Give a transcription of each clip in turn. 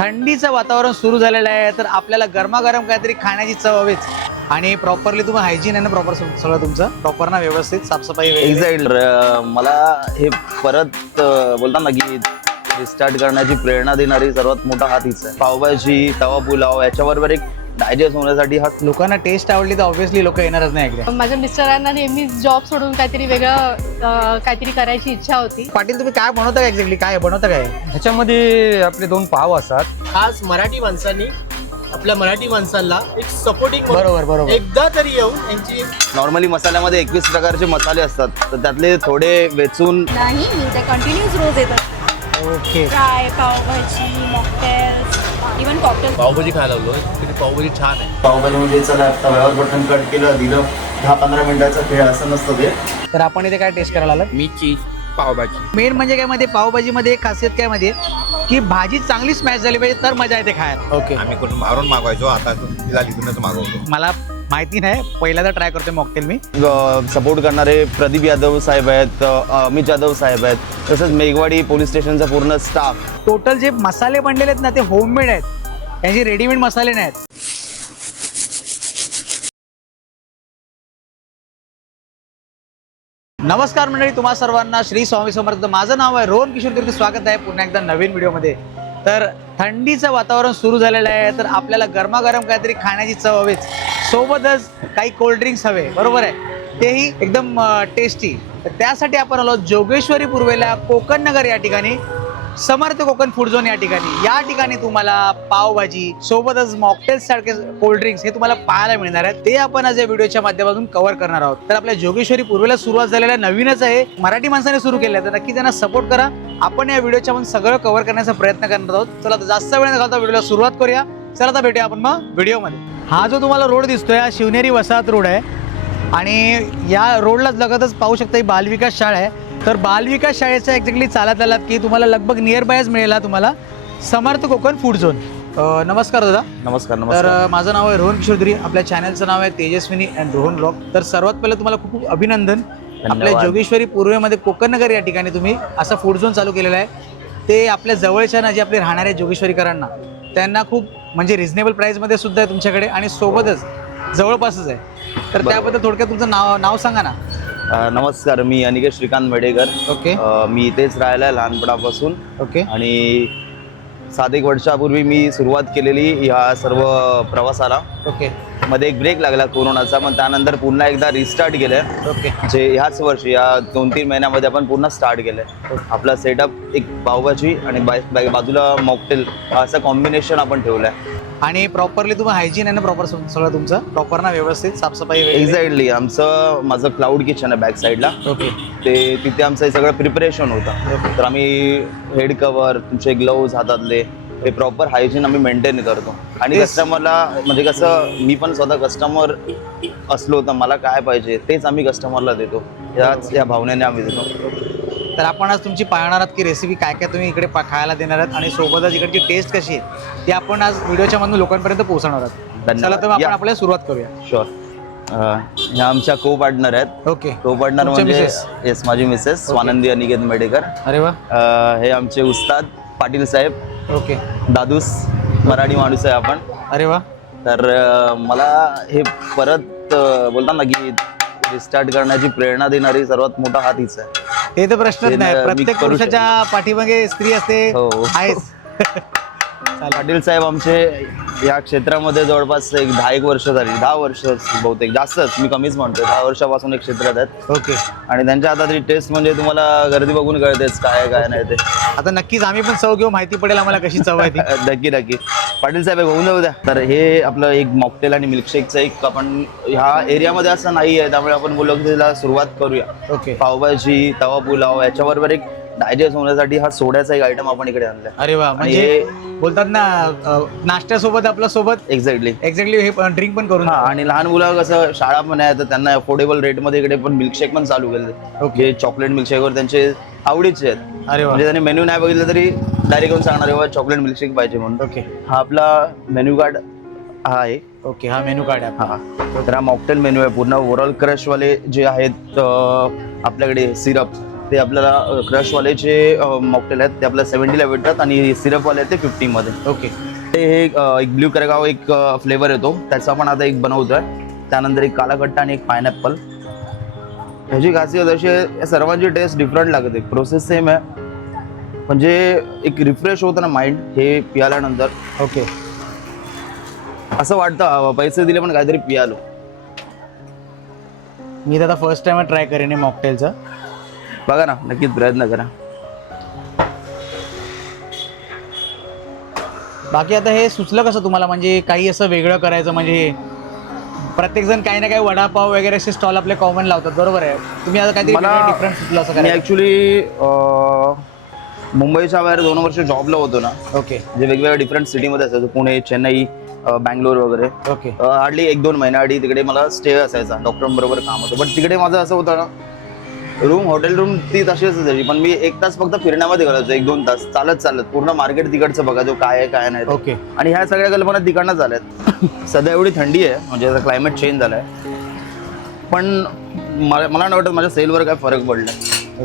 थंडीचं वातावरण सुरू झालेलं आहे, तर आपल्याला गरमागरम काहीतरी खाण्याची चव हवीच. आणि प्रॉपरली तुम्ही हायजीन आहे ना, प्रॉपर सगळं तुमचं प्रॉपर ना, व्यवस्थित साफसफाई वगैरे. एक्झॅक्ट. मला हे परत बोलतात ना की रिस्टार्ट करण्याची प्रेरणा देणारी सर्वात मोठा हात हीच आहे. पावभाजी, तवा पुलाव याच्याबरोबर एक डायजेस्ट होण्यासाठी हा लोकांना टेस्ट आवडली तर ऑब्व्हियसली लोक येणारच नाही इकडे. माझ्या मिस्टरांना नेहमी जॉब सोडून काहीतरी वेगळं काहीतरी करायची इच्छा होती. पाटील, तुम्ही काय बनवता का एक्झॅक्टली? काय बनवता काय? ह्याच्यामध्ये आपले 2 पाव असतात. खास मराठी माणसांनी आपल्या मराठी माणसांना एक सपोर्टिंग बरोबर. एकदा तरी येऊन यांची नॉर्मली मसाल्यामध्ये 21 प्रकारचे मसाले असतात, तर त्यातले थोडे वेचून नाही, मी ते कंटिन्यूस रोज येतात. Okay. Fry, pav bhaji, mocktails, even cocktail. Pav bhaji खायला लागलो. तिथे पावभाजी छान आहे. पावभाजीमध्ये चला आता व्यवहार बटन कट केलं, दिलं 10-15 मिनिटाचा खेळ असं नसतं ते. तर आपण इथे काय टेस्ट करायला आलात? मी चीज पावभाजी. मेन म्हणजे काय मध्ये पावभाजीमध्ये एक खासियत काय मध्ये की भाजी चांगली स्मॅश झाली पाहिजे तर मजा येते खायला. ओके. आम्ही कुठून मारून मागवायचो, आता झाली इथूनच मागवतो. मला माहिती नाही, पहिल्यांदा ट्राय करतोय मॉकटेल मी. सपोर्ट करणारे प्रदीप यादव साहेब आहेत, अमित यादव साहेब आहेत, तसंच मेघवाडी पोलीस स्टेशनचा पूर्ण स्टाफ. टोटल जे मसाले बनलेले आहेत ना, ते होममेड आहेत, त्यांचे रेडीमेड मसाले नाहीत. नमस्कार मंडळी, तुम्हा सर्वांना श्री स्वामी समर्थ. माझं नाव आहे रोहन किशोर तिर्की. स्वागत आहे पुन्हा एकदा नवीन व्हिडिओमध्ये. तर थंडीचं वातावरण सुरू झालेलं आहे, तर आपल्याला गरमागरम काहीतरी खाण्याची चव हवीच. सोबतच काही कोल्ड्रिंक्स हवे, बरोबर आहे, तेही एकदम टेस्टी. तर त्यासाठी आपण आलो जोगेश्वरी पूर्वेला कोकण नगर या ठिकाणी, समर्थ कोकण फूड झोन या ठिकाणी. या ठिकाणी तुम्हाला पावभाजी सोबतच मॉकटेल्स सारखे कोल्ड्रिंक्स हे तुम्हाला पाहायला मिळणार आहेत. ते आपण आज या व्हिडिओच्या माध्यमातून कव्हर करणार आहोत. तर आपल्या जोगेश्वरी पूर्वेला सुरुवात झालेल्या नवीनच आहे, मराठी माणसाने सुरू केलं आहे, तर नक्की त्यांना सपोर्ट करा. आपण या व्हिडिओच्या मध्ये सगळं कव्हर करण्याचा प्रयत्न करणार आहोत. चला तर जास्त वेळ न घालता व्हिडिओला सुरुवात करूया. चला तर भेटूया आपण मग व्हिडिओमध्ये. हा जो तुम्हाला रोड दिसतोय हा शिवनेरी वसाहत रोड आहे, आणि या रोडलाच लगतच पाहू शकता ही बालविकास शाळा आहे. तर बालविकास शाळेच्या एक्झॅक्टली चालत आलात की तुम्हाला लगभग नियर बायच मिळेल तुम्हाला समर्थ कोकण फूड झोन. नमस्कार दादा. नमस्कार. तर माझं नाव आहे रोहन किशोर तिर्की. आपल्या चॅनलचं नाव आहे तेजस्विनी अँड रोहन ब्लॉग. तर सर्वात पहिलं तुम्हाला खूप खूप अभिनंदन. आपल्या जोगेश्वरी पूर्वेमध्ये कोकण नगर या ठिकाणी तुम्ही असा फूड झोन चालू केलेला आहे. ते आपल्या जवळच्या ना जे आपले राहणारे जोगेश्वरीकरांना त्यांना खूप म्हणजे रिझनेबल प्राईसमध्ये सुद्धा आहे तुमच्याकडे, आणि सोबतच जवळपासच आहे. तर त्याबद्दल थोडक्यात तुमचं नाव सांगा ना. नमस्कार, मी अनिकेत श्रीकांत मेडेकर. ओके. मी इथेच राहिला आहे लहानपणापासून. ओके. आणि 7-1 वर्षापूर्वी मी सुरुवात केलेली या सर्व प्रवासाला. ओके. मध्ये एक ब्रेक लागला कोरोनाचा, मग त्यानंतर पुन्हा एकदा रिस्टार्ट केलंय. ओके. जे ह्याच वर्षी या 2-3 महिन्यामध्ये आपण पुन्हा स्टार्ट केलंय. आपला सेटअप एक पावभाजी आणि बाजूला मॉकटेल असं कॉम्बिनेशन आपण ठेवलंय. आणि प्रॉपरली तुम्ही हायजीन आहे ना, प्रॉपर सगळं तुमचं प्रॉपर ना, व्यवस्थित साफसफाई वगैरे. एक्झॅक्टली. माझं क्लाउड किचन आहे बॅक साईडला. ओके. तिथे आमचं हे सगळं प्रिपरेशन होतं. तर आम्ही हेड कव्हर, तुमचे ग्लोव्ज हातातले, हे प्रॉपर हायजीन आम्ही मेंटेन करतो. आणि कस्टमरला म्हणजे कसं, मी पण स्वतः कस्टमर असलो तर मला काय पाहिजे तेच आम्ही कस्टमरला देतो. या भावनेने आम्ही देतो. तर आपण आज तुमची पाहणार आहात की रेसिपी काय काय तुम्ही इकडे खायला देणार आहात, आणि सोबतच इकडची टेस्ट कशी आहे ती आपण आज व्हिडिओच्या मधून लोकांपर्यंत पोहोचवणार आहोत. चला तर आपण आपल्याला सुरुवात करूया. शुअर. ह्या आमच्या को पार्टनर आहेत. ओके. को पार्टनर म्हणजे येस, माझी मिसेस स्वानंदी अनिकेत मेडेकर. अरे वा. हे आमचे उस्ताद पाटील साहेब. ओके. दादूस मराठी माणूस आहे आपण. अरे वा. तर मला हे परत बोलतात ना की रिस्टार्ट करण्याची प्रेरणा देणारी सर्वात मोठा हात हीच आहे. ते तर प्रश्नच नाही, मी प्रत्येक करू पुरुषाच्या पाठीमागे स्त्री असते. हो. आहेच. पाटील साहेब आमचे या क्षेत्रामध्ये जवळपास 10-1 वर्ष झाली, 10 वर्ष बहुतेक, जास्तच, मी कमीच म्हणतो, 10 वर्षापासून एक क्षेत्रात आहेत. ओके. आणि त्यांच्या हातातली टेस्ट म्हणजे तुम्हाला गर्दी बघून कळतेच काय काय नाही ते. आता नक्कीच आम्ही पण चव घेऊ, माहिती पडेल आम्हाला कशी चव आहे ती. नक्की. पाटील साहेब होऊन जाऊ द्या. तर हे आपलं एक मॉकटेल आणि मिल्कशेकचं एक आपण ह्या एरियामध्ये असं नाही आहे, त्यामुळे आपण बोललो की त्याला सुरुवात करूया. ओके. पावभाजी, तवा पुलाव याच्याबरोबर एक डायजेस्ट होण्यासाठी हा सोड्याचा एक आयटम आपण इकडे आणलाय. अरे वा. म्हणजे बोलतात ना, नाश्त्यासोबत आपल्या सोबत एक्झॅक्टली हे ड्रिंक पण करून. आणि लहान मुलं कसं शाळा पण आहे, तर त्यांना अफोर्डेबल रेटमध्ये इकडे पण मिल्कशेक पण चालू केले. ओके. चॉकलेट मिल्कशेकवर त्यांचे आवडीचे आहेत. अरे वा. म्हणजे त्यांनी मेन्यू नाही बघितलं तरी डायरेक्ट येऊन सांगणार चॉकलेट मिल्कशेक पाहिजे म्हणून. ओके. हा आपला मेन्यू कार्ड हा आहे. ओके. हा मेनू कार्ड आहे. हा तर हा मॉकटेल मेन्यू आहे पूर्ण. ओरल क्रशवाले जे आहेत आपल्याकडे सिरप, ते आपल्याला क्रशवालेचे मॉकटेल आहेत ते आपल्याला 70ला भेटतात आणि सिरपवाले आहेत ते 50मध्ये. ओके. ते हे एक ब्ल्यू करेगाव एक फ्लेवर येतो त्याचा पण आता एक बनवतोय. त्यानंतर एक काला खट्टा आणि एक पायनॅपल. ह्याची खासियत अशी आहे या सर्वांची टेस्ट डिफरंट लागते. प्रोसेस सेम आहे म्हणजे एक रिफ्रेश होतं ना माइंड हे पियाल्यानंतर. ओके. असं वाटतं पैसे दिले पण काहीतरी पियालो. मी तर आता फर्स्ट टाइम ट्राय करेन मॉकटेलचं. बघा ना नक्कीच प्रयत्न करा. बाकी आता हे सुचलं कसं तुम्हाला म्हणजे काही असं वेगळं करायचं म्हणजे प्रत्येकजण काही ना काही वडापाव वगैरे असे स्टॉल आपले कॉमन लावतात बरोबर आहे. तुम्ही आता काहीतरी मला डिफरंट सुचलं असं मी काय? ॲक्च्युली मुंबईच्या बाहेर 2 वर्ष जॉबला होतो ना. ओके. म्हणजे वेगवेगळ्या डिफरंट सिटीमध्ये असायचो. पुणे, चेन्नई, बँगलोर वगैरे. ओके. हार्डली 1-2 महिन्याआधी तिकडे मला स्टे असायचा. डॉक्टरांबरोबर काम होतं. पण तिकडे माझं असं होतं ना हॉटेल रूम ती तशीच असायची पण मी 1 तास फक्त फिरण्यामध्ये घालायचो. 1-2 तास चालत पूर्ण मार्केट तिकडचं बघायचो काय आहे काय नाही. ओके. आणि ह्या सगळ्या कल्पना तिकडनं झाल्यात. सध्या एवढी थंडी आहे म्हणजे आता क्लायमेट चेंज झालाय पण मला नाही वाटत माझ्या सेलवर काय फरक पडला.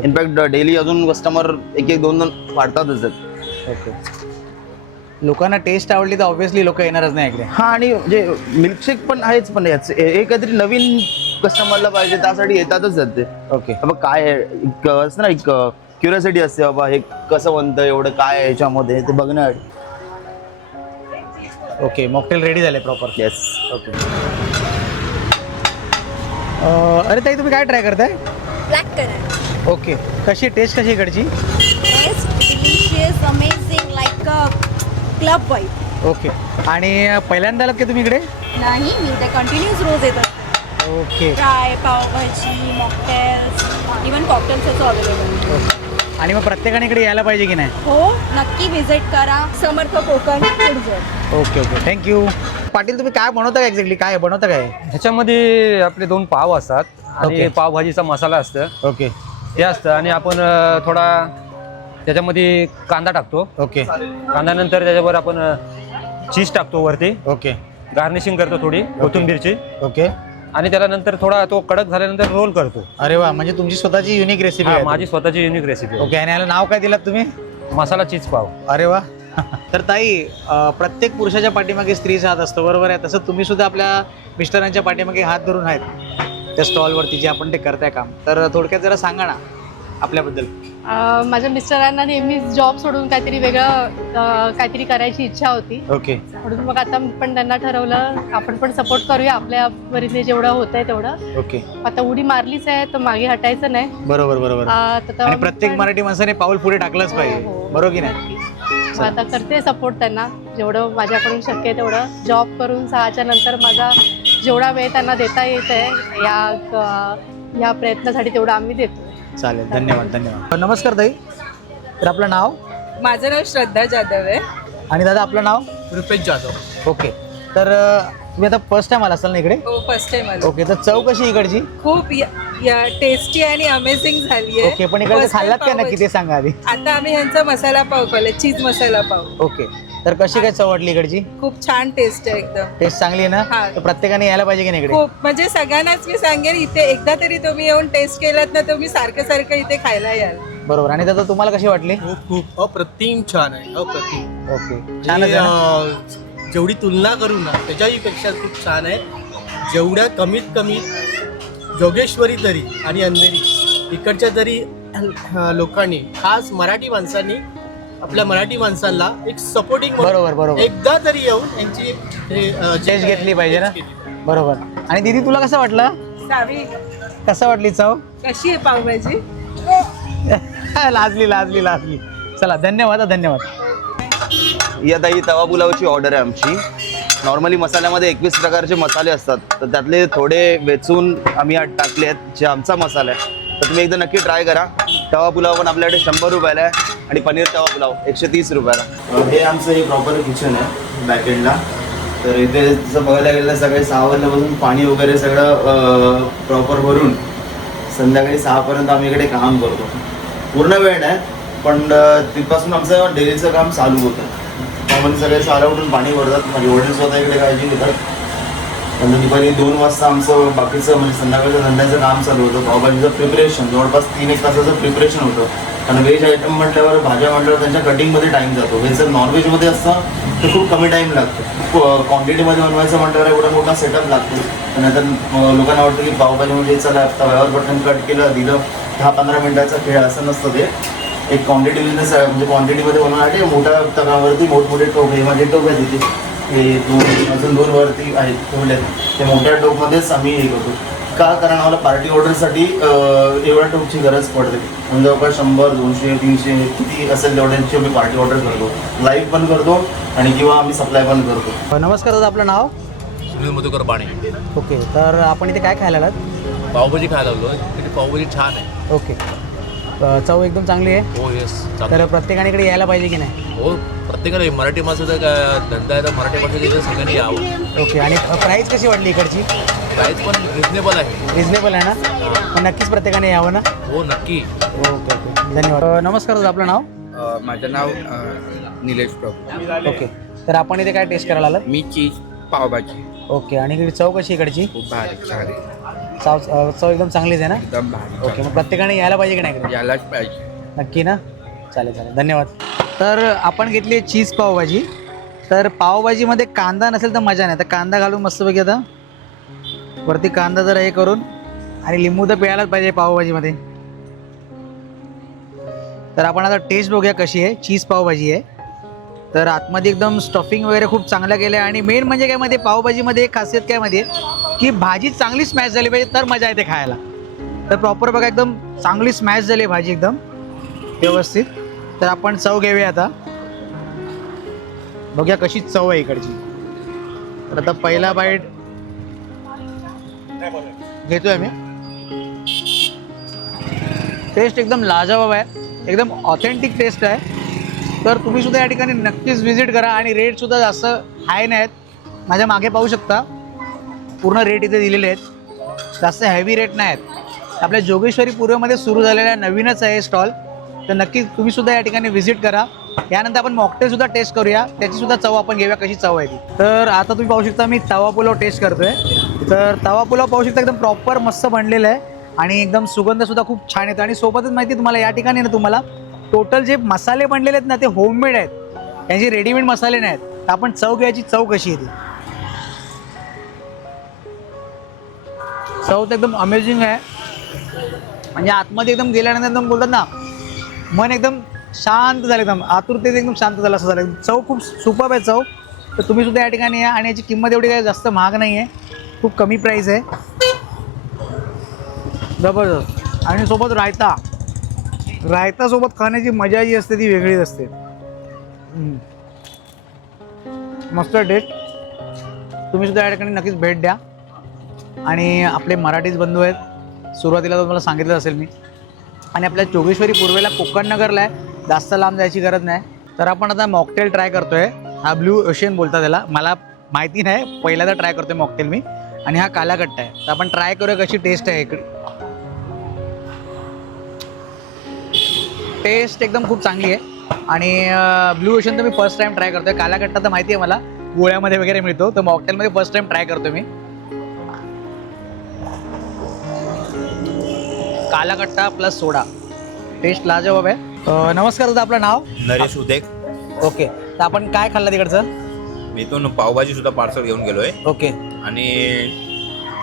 इनफॅक्ट डेली अजून कस्टमर 1-2 वाढतातच आहेत. ओके. लोकांना टेस्ट आवडली तर ऑब्व्हियसली लोक येणारच नाही इकडे. हा आणि म्हणजे मिल्कशेक पण आहेच पण हे काहीतरी नवीन कस्टमरला पाहिजे त्यासाठी येतातच आहेत ते. ओके. बाबा काय आहे असतं ना एक क्युरियोसिटी असते बाबा हे कसं बनतं एवढं काय आहे ह्याच्यामध्ये ते बघण्यासाठी. ओके. मॉकटेल रेडी झाले प्रॉपर. येस. ओके. अरे ताई तुम्ही काय ट्राय करताय? Black colour. ओके. कशी टेस्ट कशी इकडची? Taste delicious amazing like a club vibe. Okay. आणि पहिल्यांदा आलात का तुम्ही इकडे? नाही मी ते कंटिन्यूस रोज येतात. Okay. Fry, pav bhaji, mocktails, even cocktails available. आणि मग प्रत्येकाने इकडे यायला पाहिजे की नाही? हो नक्की व्हिजिट करा. Samarth Konkan food zone. Okay okay thank you. Patil तुम्ही काय बनवता का एक्झॅक्टली काय बनवता काय? ह्याच्यामध्ये आपले 2 पाव असतात आणि ओके. पावभाजीचा मसाला असतं ओके. ते असतं आणि आपण थोडा त्याच्यामध्ये कांदा टाकतो. ओके. कांद्यानंतर त्याच्यावर आपण चीज टाकतो वरती. ओके. गार्निशिंग करतो थोडी कोथिंबीरची ओके. आणि त्याला नंतर थोडा तो कडक झाल्यानंतर रोल करतो. अरे वा म्हणजे तुमची स्वतःची युनिक रेसिपी आहे. माझी स्वतःची युनिक रेसिपी. ओके. आणि याला नाव काय दिलात तुम्ही? मसाला चीज पाव. अरे वा. तर ताई प्रत्येक पुरुषाच्या पाठीमागे स्त्रीचा हात असतो बरोबर आहे. तसं तुम्ही सुद्धा आपल्या मिस्टरांच्या पाठीमागे हात धरून आहेत त्या स्टॉलवरती जे आपण ते करताय काम. तर थोडक्यात जरा सांगा ना आपल्याबद्दल. माझ्या मिस्टरांना नेहमी जॉब सोडून काहीतरी वेगळं काहीतरी करायची इच्छा होती. ओके. म्हणून मग आता पण त्यांना ठरवलं आपण पण सपोर्ट करूया आपल्या परीने जेवढं होतंय तेवढं. ओके. आता उडी मारलीच आहे तर मागे हटायचं नाही. बरोबर बरोबर. आणि प्रत्येक मराठी माणसाने पाऊल पुढे टाकलंच पाहिजे बरोबर की नाही? मग आता करते सपोर्ट त्यांना जेवढं माझ्याकडून शक्य आहे तेवढं. जॉब करून 6च्या नंतर माझा जेवढा वेळ त्यांना देता येत आहे या प्रयत्नासाठी तेवढं आम्ही देतो. चालेल. धन्यवाद धन्यवाद. नमस्कार ताई. तर आपलं नाव? माझं नाव श्रद्धा जाधव आहे. आणि दादा आपलं नाव? रुपेश जाधव. ओके. तर तुम्ही आता फर्स्ट टाइम आला असाल ना इकडे? हो फर्स्ट टाइम आलो. ओके. तर चव कशी इकडची? खूप टेस्टी आणि अमेझिंग झाली आहे. ओके. पण इकडे खाल्लात का नक्की ते सांगा आधी. आता आम्ही ह्यांचा मसाला पाव खाल्ला चीज मसाला पाव. ओके. तर कशी काय चव वाटली इकडची? खूप छान टेस्ट आहे एकदम. टेस्ट चांगली आहे ना? हा. तर प्रत्येकाने यायला पाहिजे की नाही इकडे? खूप म्हणजे सगळ्यांनाच मी सांगेन इथे एकदा तरी तुम्ही येऊन टेस्ट केलात ना तुम्ही सारखं इथे खायला याल. बरोबर. आणि दादा तुम्हाला कशी वाटली? खूप अप्रतिम छान आहे अप्रतिम. ओके. छानच आहे ना? जेवढी तुलना करू ना त्याच्याही पेक्षा खूप छान आहे. जेवढ्या कमीत कमी जोगेश्वरी तरी आणि अंधेरी इकडच्या तरी लोकांनी खास मराठी माणसांनी आपल्या मराठी माणसांना एक सपोर्टिंग बरोबर बरोबर एकदा तरी येऊन यांची टेस्ट घेतली पाहिजे ना? बरोबर. आणि दीदी तुला कसं वाटलं? सावी कसं वाटली चव? कशी आहे पावभाजी? लाजली लाजली लाजली. चला धन्यवाद धन्यवाद. ही आता ही तवा पुलावची ऑर्डर आहे आमची. नॉर्मली मसाल्यामध्ये 21 प्रकारचे मसाले असतात तर त्यातले थोडे वेचून आम्ही आज टाकले आहेत जे आमचा मसाला आहे. तर तुम्ही एकदा नक्की ट्राय करा. तवा पुलाव पण आपल्याकडे 100 रुपयाला आहे आणि पनीर तवा पुलाव 130 रुपयाला. हे आमचं हे प्रॉपर किचन आहे बॅकएंडला. तर इथे जसं बघायला गेलं सकाळी 6 वाजल्यापासून पाणी वगैरे सगळं प्रॉपर भरून संध्याकाळी 6 पर्यंत आम्ही इकडे काम करतो. पूर्ण वेळ नाही पण तिथपासून आमचं डेलीचं काम चालू होतं. त्यामध्ये सगळे 6 उठून पाणी भरतात. माझे वडील स्वतः इकडे काळजी घेतात नंतर दुपारी 2 वाजता आमचं बाकीचं म्हणजे संध्याकाळच्या धंद्याचं काम चालू होतं. पावभाजीचं प्रिपरेशन जवळपास 3-1 तासाचं प्रिपरेशन होतं. कारण व्हेज आयटम म्हटल्यावर भाज्या म्हटल्यावर त्यांच्या कटिंगमध्ये टाईम जातो. हे जर नॉनव्हेजमध्ये असतं तर खूप कमी टाईम लागतो. क्वांटिटीमध्ये बनवायचं म्हटल्यावर एवढा मोठा सेटअप लागतो. नंतर लोकांना वाटतं की पावभाजी म्हणजे चला तव्यावर बटन कट केलं दिलं 10-15 मिनिटाचा खेळ असं नसतं ते. एक क्वांटिटी बिझनेस आहे म्हणजे क्वांटिटीमध्ये बनवण्यासाठी मोठ्या तव्यावरती मोठमोठे टोप हे माझे टोप आहेत तिथे हे अजून 2 वरती आहेत ठेवले ते मोठ्या टोपमध्येच आम्ही हे करतो. का कारण आम्हाला पार्टी ऑर्डरसाठी एवढ्या टोपची गरज पडते. म्हणजे जवळपास 100, 200, 300 किती असेल तेवढ्यांची आम्ही पार्टी ऑर्डर करतो. लाईव्ह पण करतो आणि किंवा आम्ही सप्लाय पण करतो. नमस्कार दादा, आपलं नाव? सुनील मधुकर बाणे. ओके, तर आपण इथे काय खायला आलात? पावभाजी खायला लागलो. तिथे पावभाजी छान आहे. ओके, चव एकदम चांगली आहे. हो येस. तर प्रत्येकाने इकडे यायला पाहिजे की नाही? हो प्रत्येकाला मराठी माणसाचा धंदा आहे तर मराठी माणसाचं सगळ्यांनी यावं. ओके, आणि प्राईस कशी वाटली इकडची? प्राईस पण रिजनेबल आहे. रिजनेबल आहे ना? मग नक्कीच प्रत्येकाने यावं ना? हो नक्की. ओके ओके, धन्यवाद. नमस्कार दादा, आपलं नाव? माझं नाव निलेश प्रभू. ओके, तर आपण इथे काय टेस्ट करायला आलात? मी चीज पावभाजी. ओके, आणि इकडे चव कशी इकडची? खूप भारी चांगली चव एकदम चांगलीच आहे ना? एकदम भारी. ओके, मग प्रत्येकाने यायला पाहिजे की नाही इकडे? यायलाच पाहिजे. नक्की ना? चालेल चालेल, धन्यवाद. तर आपण घेतली आहे चीज पावभाजी. तर पावभाजीमध्ये कांदा नसेल तर मजा नाही. तर कांदा घालून मस्तपैकी आता वरती कांदा जरा हे करून आणि लिंबू तर प्यायलाच पाहिजे पावभाजीमध्ये. तर आपण आता टेस्ट बघूया कशी आहे. चीज पावभाजी आहे. तर आतमध्ये एकदम स्टफिंग वगैरे खूप चांगलं केलं आहे. आणि मेन म्हणजे काय मध्ये पावभाजीमध्ये एक खासियत काय मध्ये की भाजी चांगली स्मॅश झाली पाहिजे तर मजा येते खायला. तर प्रॉपर बघा एकदम चांगली स्मॅश झाली आहे भाजी एकदम व्यवस्थित. तर आपण चव घेऊया आता, बघूया कशी चव आहे इकडची. तर आता पहिला बाईट घेतोय आम्ही. टेस्ट एकदम लाजवाब आहे, एकदम ऑथेंटिक टेस्ट आहे. तर तुम्ही सुद्धा या ठिकाणी नक्कीच व्हिजिट करा. आणि रेट सुद्धा जास्त हाय नाहीत. माझ्या मागे पाहू शकता पूर्ण रेट इथे दिलेले आहेत, जास्त हेवी रेट नाही आहेत. आपल्या जोगेश्वरी पूर्वमध्ये सुरू झालेला नवीनच आहे स्टॉल. तर नक्की तुम्ही सुद्धा या ठिकाणी व्हिजिट करा. यानंतर आपण मॉकटेल सुद्धा टेस्ट करूया, त्याची सुद्धा चव आपण घेऊया कशी चव आहे ती. तर आता तुम्ही पाहू शकता मी तवा पुलाव टेस्ट करतोय. तर तवा पुलाव पाहू शकता एकदम प्रॉपर मस्त बनलेलं आहे आणि एकदम सुगंध सुद्धा खूप छान येतो. आणि सोबतच माहिती तुम्हाला या ठिकाणी ना तुम्हाला टोटल जे मसाले बनलेले आहेत ना ते होममेड आहेत, त्यांचे रेडीमेड मसाले नाहीत. तर आपण चव घ्यायची, चव कशी आहे ती. चव तर एकदम अमेझिंग आहे. म्हणजे आतमध्ये एकदम गेल्यानंतर एकदम बोलतात ना मन एकदम शांत झालं, एकदम आतुरतेत एकदम शांत झालं असं झालं. चव खूप सुपर्ब आहे चव. तर तुम्ही सुद्धा या ठिकाणी या. आणि याची किंमत एवढी काही जास्त महाग नाही आहे, खूप कमी प्राईस आहे. जबरदस्त. आणि सोबत रायता, रायतासोबत खाण्याची मजा जी असते ती वेगळीच असते. मस्त टेस्ट. तुम्ही सुद्धा या ठिकाणी नक्कीच भेट द्या. आणि आपले मराठीच बंधू आहेत, सुरुवातीला तुम्हाला सांगितलं असेल मी. आणि आपल्या जोगेश्वरी पूर्वेला कोकण नगरला आहे, जास्त लांब जायची गरज नाही. तर आपण आता मॉकटेल ट्राय करतोय. हा ब्लू ओशियन बोलतात त्याला, मला माहिती नाही, पहिल्यांदा ट्राय करतोय मॉकटेल मी. आणि हा काला कट्टा आहे. तर आपण ट्राय करूया कशी टेस्ट आहे इकडे. टेस्ट एकदम खूप चांगली आहे. आणि ब्लू ओशन तर मी फर्स्ट टाइम ट्राय करतोय. काला कट्टा तर माहिती आहे मला, गोळ्यामध्ये वगैरे मिळतो. तर मॉकटेलमध्ये फर्स्ट टाइम ट्राय करतोय मी. काला कट्टा प्लस सोडा, टेस्ट लाजवाब आहे. नमस्कार दादा, आपलं नाव? नरेश उदेक. ओके, तर आपण काय खाल्लं तिकडचं? मी इथून पावभाजी सुद्धा पार्सल घेऊन गेलोय. ओके आणि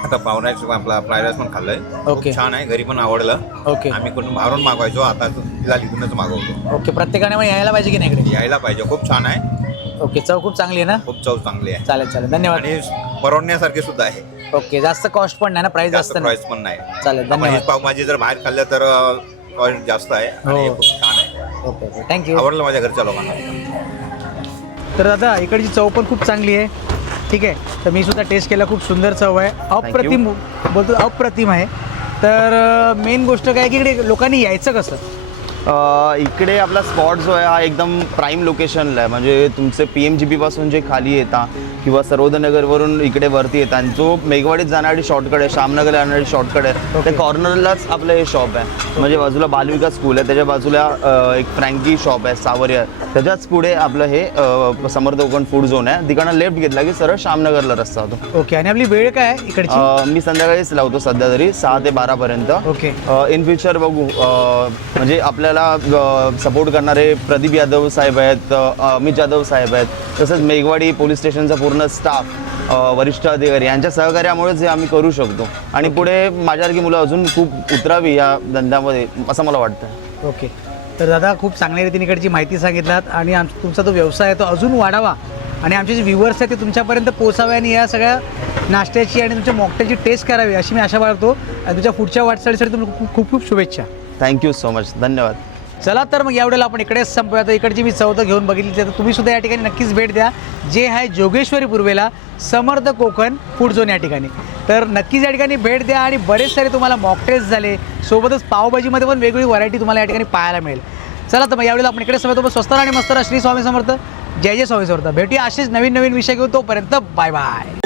आता पावराईस आपला फ्राईड राईस पण खाल्लंय. ओके. खूप छान आहे, घरी पण आवडलं. ओके आम्ही कुठून बाहेरून मागवायचो, आता तिला इथूनच मागवतो. ओके, प्रत्येकाने मग यायला पाहिजे की नाही इकडे? यायला पाहिजे, खूप छान आहे. ओके, चव खूप चांगली आहे ना? खूप चव चांगली आहे चालेल चालेल, धन्यवाद. आणि परवडण्यासारखी सुद्धा आहे. ओके, जास्त कॉस्ट पण नाही ना, प्राइस जास्त जास्त नाही? प्राइस पण नाही. चालेल, आपण धन्यवाद. ही पावभाजी जर बाहेर खाल्लं तर कॉस्ट जास्त आहे आणि हे हो. खूप छान आहे. Okay okay, thank you. आवडलं माझ्या घरच्या लोकांना. तर दादा इकडची चव पण खूप चांगली आहे. ठीक आहे, तर मी सुद्धा टेस्ट केला, खूप सुंदर चव आहे, अप्रतिम बोलतो, अप्रतिम आहे. तर मेन गोष्ट काय की इकडे लोकांनी यायचं कसं? इकडे आपला स्पॉट जो आहे हा एकदम प्राईम लोकेशनला आहे. म्हणजे तुमचे PMGP पासून जे खाली येतात किंवा सर्वोदयनगरवरून इकडे वरती येतात, जो मेघवाडीत जाणारी शॉर्टकट आहे, श्यामनगर जाणारी शॉर्टकट आहे, त्या कॉर्नरलाच आपलं हे शॉप आहे. म्हणजे बाजूला बालविकास स्कूल आहे, त्याच्या बाजूला एक फ्रँकी शॉप आहे सावरिया, त्याच्याच पुढे आपलं हे समर्थ कोकण फूड झोन आहे. तिकडनं लेफ्ट घेतला की सरळ श्यामनगरला रस्ता होतो. ओके. आणि आपली वेळ काय आहे इकडची? मी संध्याकाळीच लावतो सध्या तरी 6 ते 12 पर्यंत. ओके. इन फ्युचर बघू, म्हणजे आपल्याला सपोर्ट करणारे प्रदीप यादव साहेब आहेत, अमित यादव साहेब आहेत, तसंच मेघवाडी पोलीस स्टेशनचा पूर्ण स्टाफ, वरिष्ठ अधिकारी यांच्या सहकार्यामुळेच हे आम्ही करू शकतो. आणि पुढे माझ्यासारखी मुलं अजून खूप उतरावी या धंद्यामध्ये असं मला वाटतं. ओके. तर दादा खूप चांगल्या रीतीने इकडची माहिती सांगितलात आणि तुमचा तो व्यवसाय आहे तो अजून वाढावा आणि आमचे जे व्ह्युअर्स आहेत ते तुमच्यापर्यंत पोहोचावे आणि या सगळ्या नाश्त्याची आणि तुमच्या मॉकटेलची टेस्ट करावी अशी मी आशा बाळगतो. आणि तुमच्या पुढच्या वाटचालीसाठी तुम्हाला खूप खूप शुभेच्छा. Thank you so much. धन्यवाद. चला तर मग यावेळेला आपण इकडेच संपूया. तर इकडची मी चौथं घेऊन बघितली तर तुम्ही सुद्धा या ठिकाणी नक्कीच भेट द्या, जे आहे जोगेश्वरी पूर्वेला समर्थ कोकण फूड झोन या ठिकाणी. तर नक्कीच या ठिकाणी भेट द्या आणि बरेच सारे तुम्हाला मॉकटेल्स झाले, सोबतच पावभाजीमध्ये पण वेगवेगळी व्हरायटी तुम्हाला या ठिकाणी पाहायला मिळेल. चला तर मग यावेळेला आपण इकडे समजतो स्वस्त आणि मस्त श्री स्वामी समर्थ. जय जय स्वामी समर्थ. भेटूया असेच नवीन नवीन विषय घेऊन. तोपर्यंत बाय बाय.